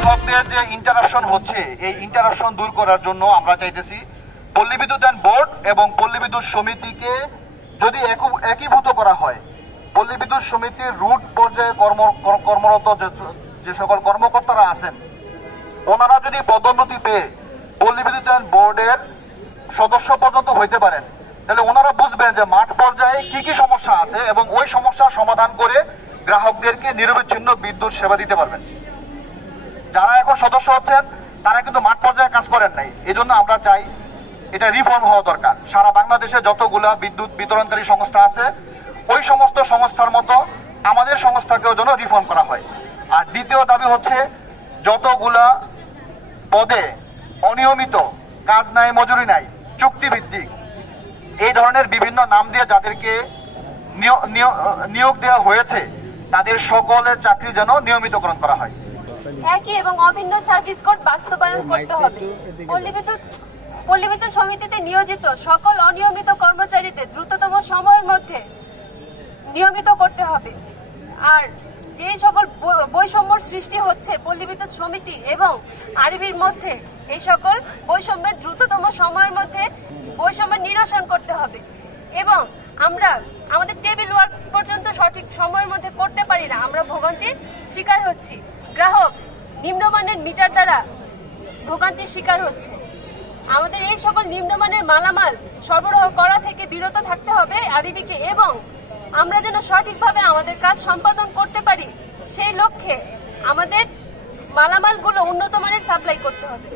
গ্রাহকদের যে ইন্টারাপশন হচ্ছে এই ইন্টারাপশন দূর করার জন্য আমরা চাইতেছি পল্লী বিদ্যুতায়ন বোর্ড এবং পল্লী বিদ্যুৎ সমিতিকে যদি একীভূত করা হয়, পল্লী বিদ্যুৎ সমিতির রুট পর্যায়ে কর্মরত যে সকল কর্মকর্তারা আছেন ওনারা যদি পদোন্নতি পেয়ে পল্লী বিদ্যুতায়ন বোর্ডের সদস্য পর্যন্ত হইতে পারেন, তাহলে ওনারা বুঝবেন যে মাঠ পর্যায়ে কি কি সমস্যা আছে এবং ওই সমস্যার সমাধান করে গ্রাহকদেরকে নিরবিচ্ছিন্ন বিদ্যুৎ সেবা দিতে পারবেন। যারা এখন সদস্য হচ্ছেন তারা কিন্তু মাঠ পর্যায়ে কাজ করেন নাই, এই জন্য আমরা চাই এটা রিফর্ম হওয়া দরকার। সারা বাংলাদেশে যতগুলা বিদ্যুৎ বিতরণকারী সংস্থা আছে ওই সমস্ত সংস্থার মতো আমাদের সংস্থাকেও যেন রিফর্ম করা হয়। আর দ্বিতীয় দাবি হচ্ছে যতগুলা পদে অনিয়মিত, কাজ নাই, মজুরি নাই, চুক্তিভিত্তিক এই ধরনের বিভিন্ন নাম দিয়ে যাদেরকে নিয়োগ দেওয়া হয়েছে তাদের সকলের চাকরি যেন নিয়মিতকরণ করা হয়। একই এবং অভিন্ন সার্ভিস কোড বাস্তবায়ন করতে হবে। পল্লী বিদ্যুৎ সমিতিতে নিয়োজিত সকল অনিয়মিত কর্মচারীদের দ্রুততম সময়ের মধ্যে নিয়মিত করতে হবে। আর যে সকল বৈষম্যর সৃষ্টি হচ্ছে পল্লী বিদ্যুৎ সমিতি এবং আরবির মধ্যে, এই সকল বৈষম্যের দ্রুততম সময়ের মধ্যে বৈষম্যের নিরসন করতে হবে। এবং আমরা আমাদের টেবিল ওয়ার্ক পর্যন্ত সঠিক সময়ের মধ্যে করতে পারি না, আমরা ভোগান্তির শিকার হচ্ছি। গ্রাহক নিম্নমানের মিটার দ্বারা ভোগান্তির শিকার হচ্ছে। আমাদের এই সকল নিম্নমানের মালামাল সরবরাহ করা থেকে বিরত থাকতে হবে আরবিকে, এবং আমরা যেন সঠিকভাবে আমাদের কাজ সম্পাদন করতে পারি সেই লক্ষ্যে আমাদের মালামালগুলো উন্নত মানের সাপ্লাই করতে হবে।